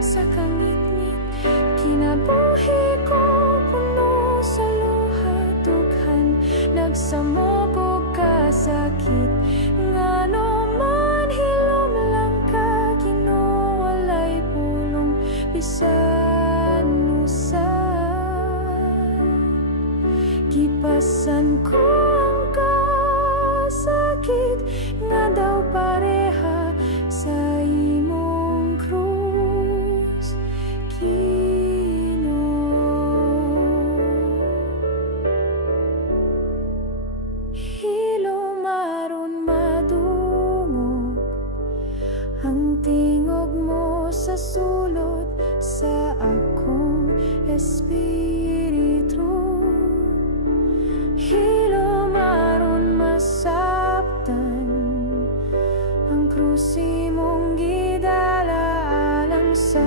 sa kangit-ngit, kinabuhi ko puno sa luha, dughan nagsamok og kasakit. Ngano man hilom lang ka Ginoo, walay pulong bisan usan. Gipasan ko ang kasakit, nga daw pareha sa imong krus, Ginoo. Hilom aron madungog ang tingog mo sa sulod sa akong espiritu. Hilom aron masabtan ang krus imong gidala alang sa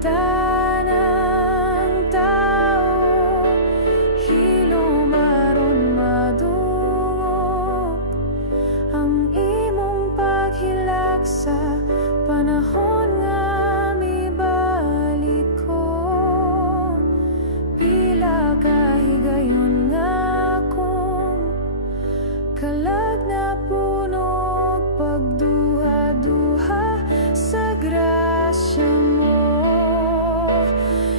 tanang tao. Hilom aron madungog ang imong paghilak sa panahon nga mibalik ko. Pila kahigayon nga akong kalag na punog, pagduha-duha sa grasya mo.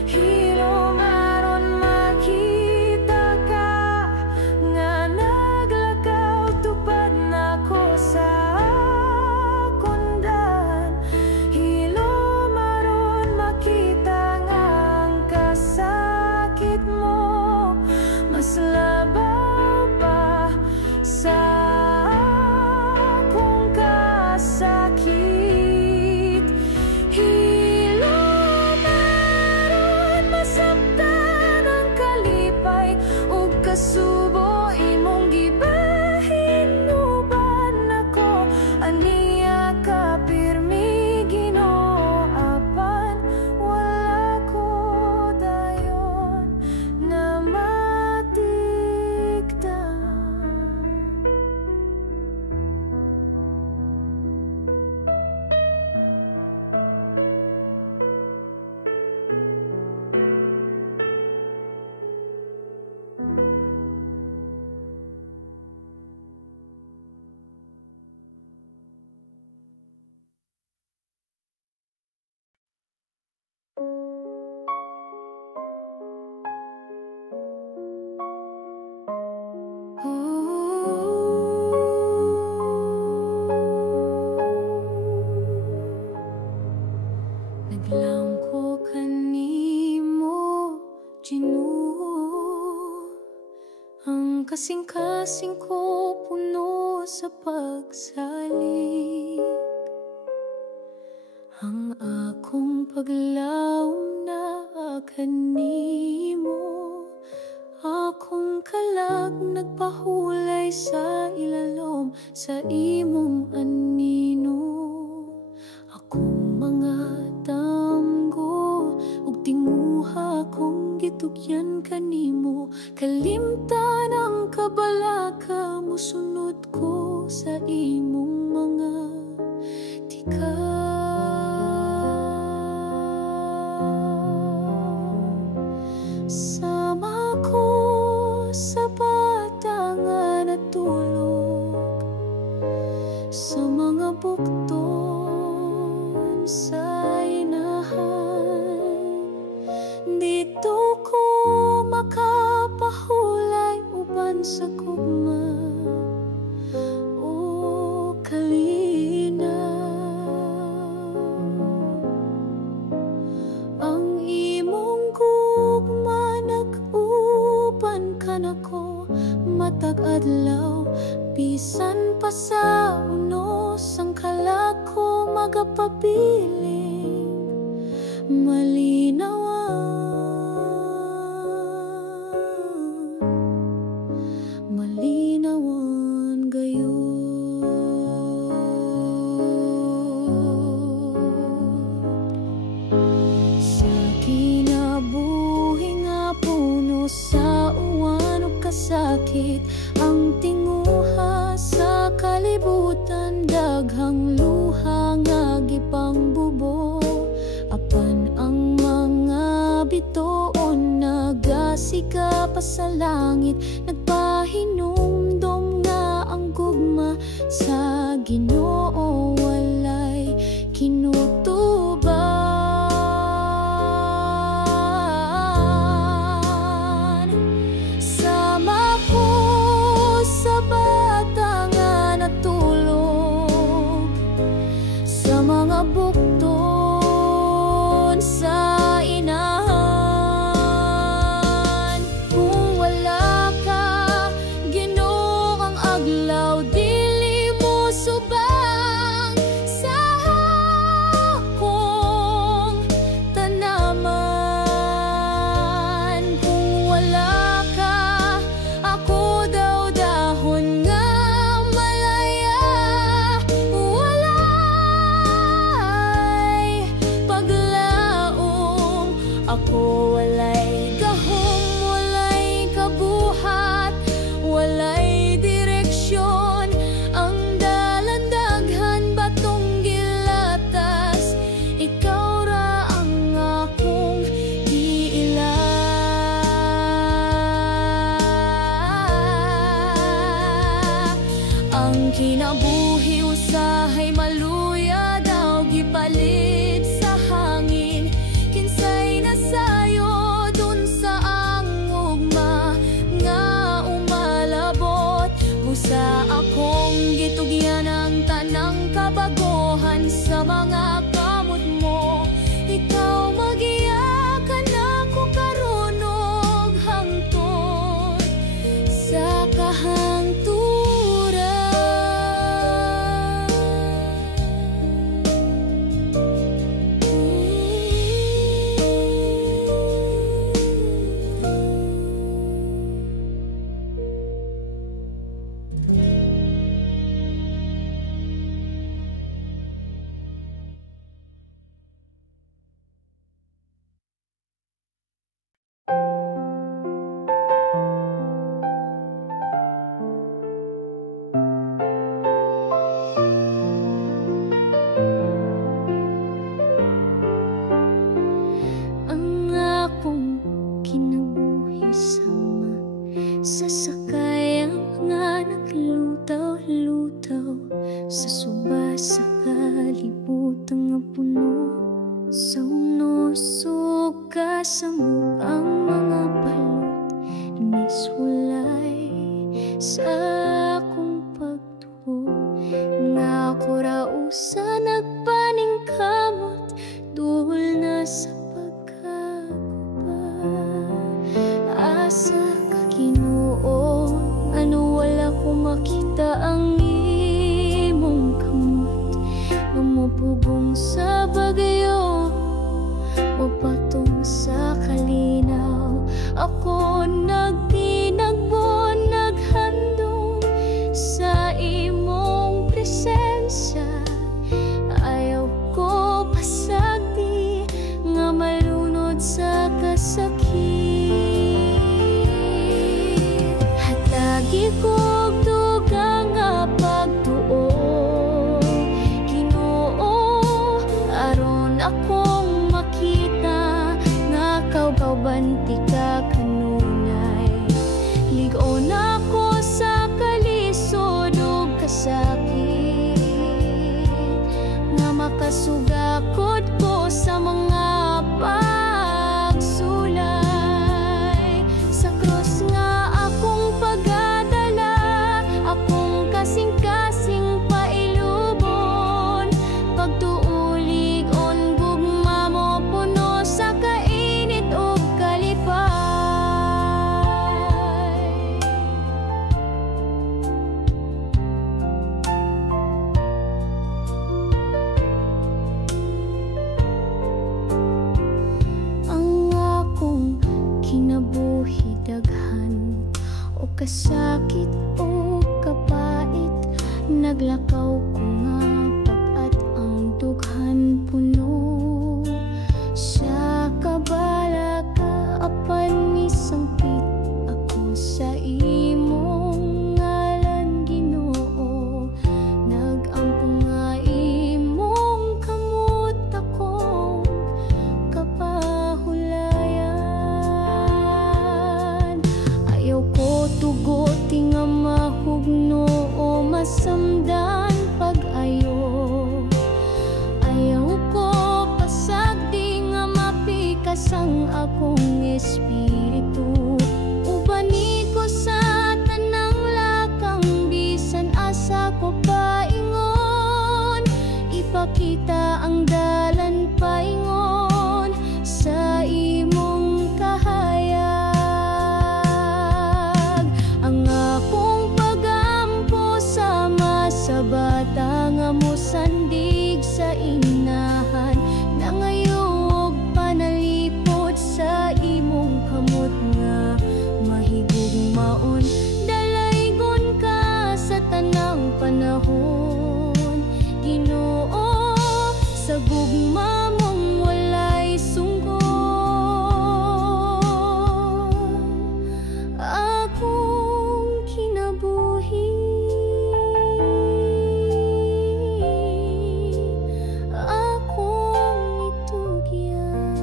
Hilom aron makita ka, nga naglakaw tupad nako sa kundan. Hilom aron makita nga ang kasakit mo mas labaw pa sa akong kasakit. Hilom aron masabtan ang kalipay ug kasubo, imong gibahin uban ako. Aniya ka pirmi Ginoo, apan wala ko dayon na matikdan. Naglangko kanimo Ginoo, ang kasing-kasing ko puno sa pagsalik. Ang akong paglaom na kanimo, akong kalag nagpahulay sa ilalom sa imong anino. Akong mga damgo ug tinguha kong gitugyan kanimo, kalimtan ang kabalaka mo, sunod ko sa imong mga tikas. Sama ko sa bata nga natulog sa mga bukton sa inahan. Dito ko makapahulay uban sa gugma o kalinaw. Ang imong gugma nag-uban ka nako matag adlaw, bisan pa sa unos ang kalako magapabiling malinawan gayon. Sa kinabuhi nga puno sa uwan o kasakit, ang tinguha sa kalibutan, daghang luha nga gipangbubo. Apan ang mga bituon nagasiga pa sa langit, nagpahinumdom nga ang gugma sa Ginoo walay kinutuban. Sama ko sa bata nga natulog sa mga bukton sa inahan. Kung wala ka, Ginoo, ang aglaw dili mo subang sa akong tanaman. Kung wala ka, ako daw dahon nga malaya, walay paglaom. Ako walay gahom, walay kabuhat, walay direksyon. Ang dalandaghan batong gilatas, ikaw ra ang akong giila. Ang kinabuhi usahay maluya daw gipalit sa hangin. Kinsay nasayo dun sa ang ugma nga umalabot. Busa akong gitugyan ang tanang kabagohan sa mga kamot mo. Ikaw magiyakan ako karon og hangtod sa kahangturan. Ang akong kinabuhi sama sa sakayang nga naglutaw-lutaw sa suba sa kalibutan nga puno sa unos ug kasamok. Ang mga balot niswalay sa akong pagtuo, nga ako ra usa nagpaningkamot duol na sa pagkaguba. Asa ka Ginoo, ano wala ko makita ang makasugakod ko sa mga pagsulay. Sa krus nga akong pagadala, akong kasing-kasing pailubon. Pagtuulig on gugma mo puno sa kainit o kalipay. Ang akong kinabuhi daghan o kasakit o kapait, naglakaw ko nga pag-at ang dughan puno. Sa kabala ka apan misangpit ako sa imong ngalan, Ginoo. Nagampo nga imong kamot akong kapahulayan. Ayaw ko tugoti nga mahugno o masamdan pag-ayo. Ayaw ko pasagdi nga mapikas ang akong espiritu. Ubani ko sa tanang lakang bisan asa ko paingon. Ipakita ang dalan paingon sa imong kahayag. Ang akong pagampo sama sa bata nga mosandig sa inahan. Nangayog panalipod sa imong kamot nga mahigugmaon. Dalaygon ka sa tanang panahon, Ginoo. Sa gugma mong walay sungkon, akong kinabuhi, akong itugyan.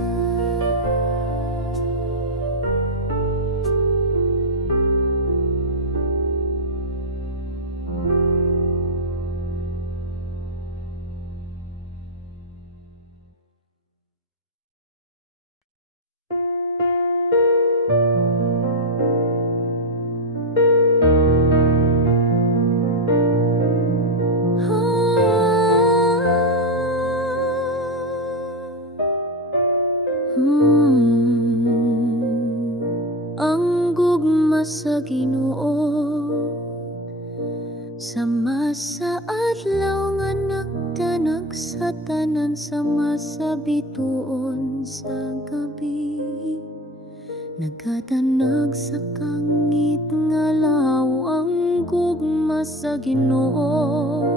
Ang gugma sa Ginoo sama sa adlaw nga nagdanag sa tanan, sama sa bituon sa gabi. Nagadanag sa kangit nga law ang gugma sa Ginoo.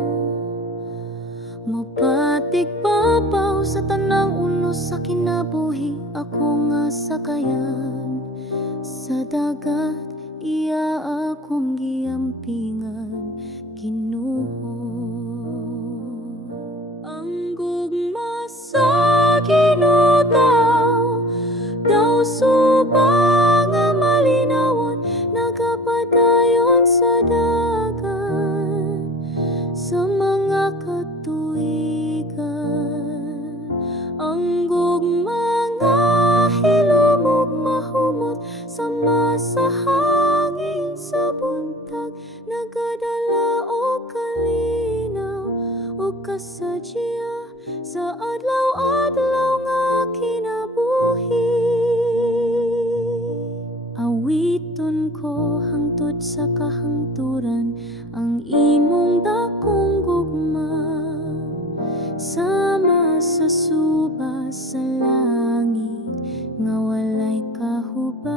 Mapatig papaw sa tanang unos sa kinabuhi, ako nga sakayan sa dagat, iya akong giampingan, Ginoo. Ang gugma sa Ginoo daw subang nga malinawon, nagapadayon sa dagat sa mga katuigan. Ang gugma nga hilumog mahumot sama sa hangin sa buntag, nagadala o kalinaw o kasadya sa adlaw-adlaw nga kinabuhi. Awiton ko hangtod sa kahangturan ang imong dakong gugma, sama sa suba sa langit nga walay kahubas.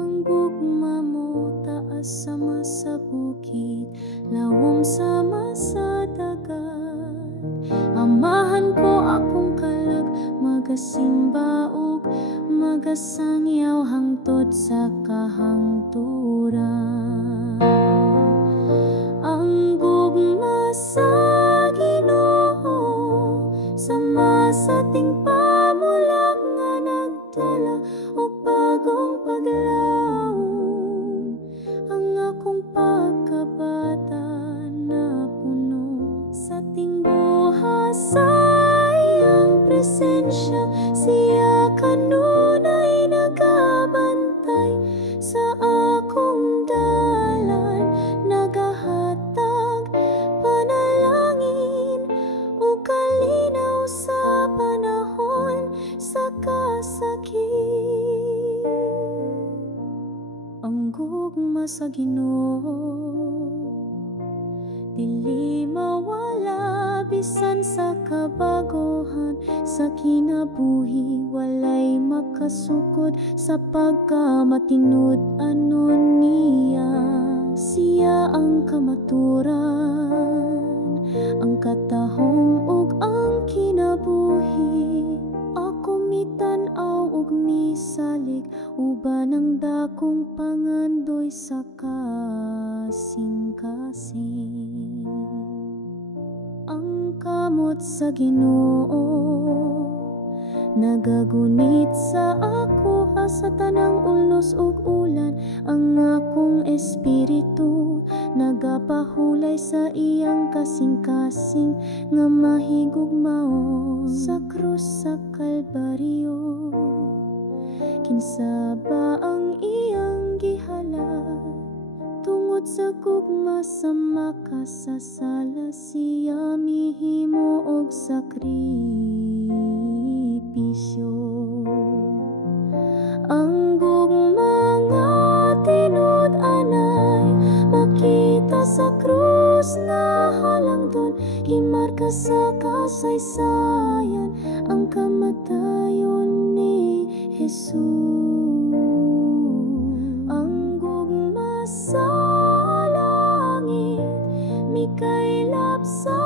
Ang gugma mo taas sama sa bukid, lawom sama sa dagat. Amahan ko akong kalag, magasimba ug magasangyaw hangtod sa kahangturan. Ang gugma sa Ginoo sama sa ting pamulang nga nagdala o bagong paglaom. Ang akong pagkabata na puno sa sa Ginoo. Dili mawala bisan sa kabaguhan, sa kinabuhi walay makasukod sa pagkamatinud anon niya. Siya ang kamaturan, ang katahom ug ang kinabuhi. Ako mitanaw ug misalig, uban ang dakong pangandoy sa kasing-kasing. Ang kamot sa Ginoo nagagunit sa ako, sa tanang ulos ug ulan. Ang akong espiritu nagapahulay sa iyang kasing-kasing, nga mahigugmao sa krus sa Kalbaryo. Kinsa ba ang iyang gihalad? Tungod sa gugma sa makasasala, siya mihimo og sakripisyo. Ang gugma nga tinud-anay makita sa krus na halangdon, gimarka sa kasaysayan ang kamatayon ni Jesus. Ang gugma sa langit mikaylap sa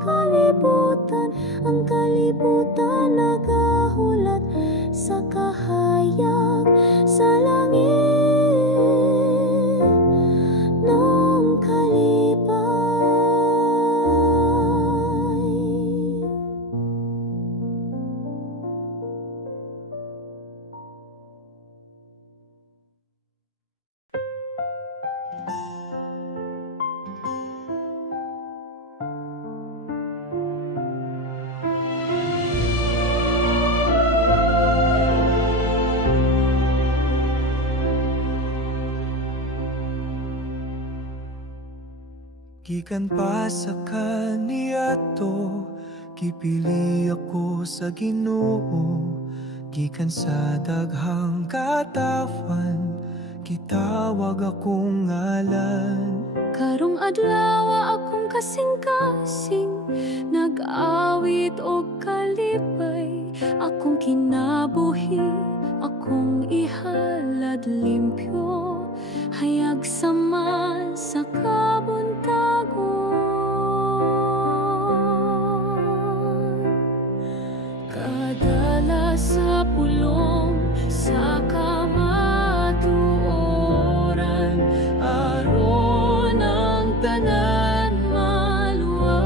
kalibutan, ang kalibutan nagahulat sa kahayag sa langit nung kalipay. Gikan pa sa kaniadto, gipili ako sa Ginoo. Gikan sa daghang katawan, gitawag akong ngalan. Karong adlaw akong kasing-kasing, nag-awit og kalipay. Akong kinabuhi, akong ihalad limpyo, hayag sama sa kabuntagon. Kadala sa pulong sa kamatuoran, aron ang tanan maluwas.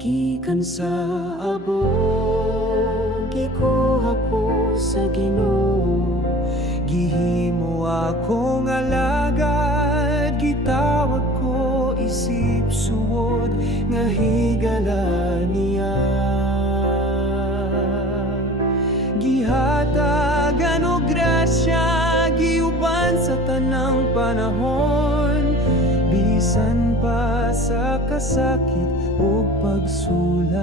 Gikan sa abog, gikuha ko sa Ginoo. Gihimo akong alagad, gitawag ko isip suwod, nga higala niya. Gihatagan og grasya, giuban sa tanang panahon, bisan pa sa kasakit ug pagsulay.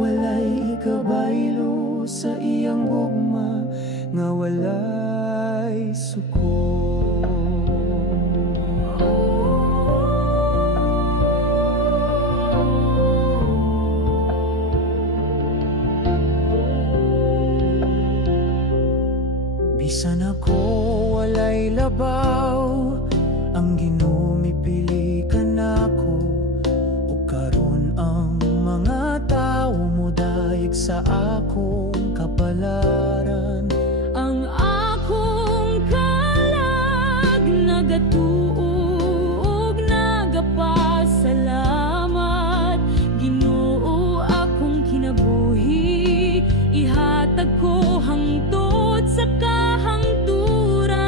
Walay ikabaylo sa iyang gugma, nga walay suko. Bisan ako walay labaw, ang Ginoo mipili ka nako. Ug karon ang mga tawo mo dayeg sa akong kapalaran. Ang akong kalag nagatuog, nagapasalamat. Ginoo akong kinabuhi, ihatag ko hangtod sa kahangturan.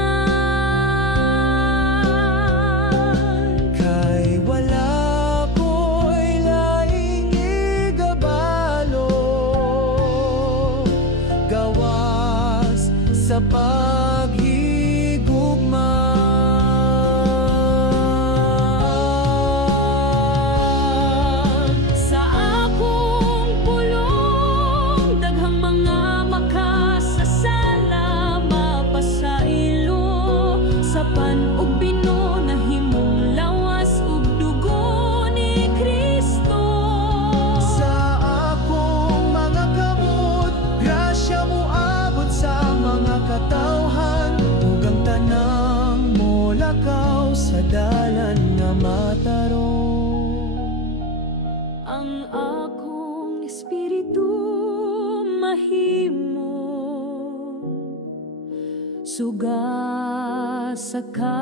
Kay wala ko'y laing igabalo, gawa suga sa kalibutan.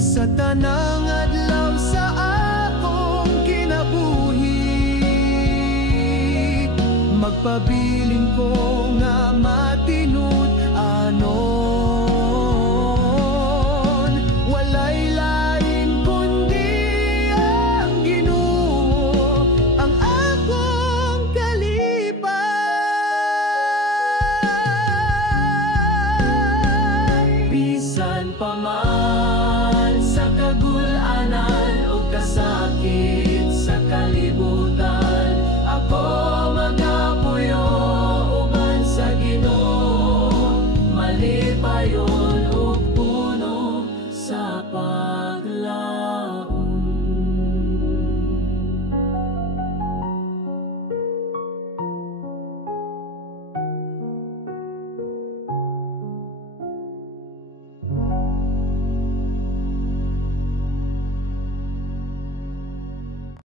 Sa tanang adlaw sa akong kinabuhi, magpabiling ko nga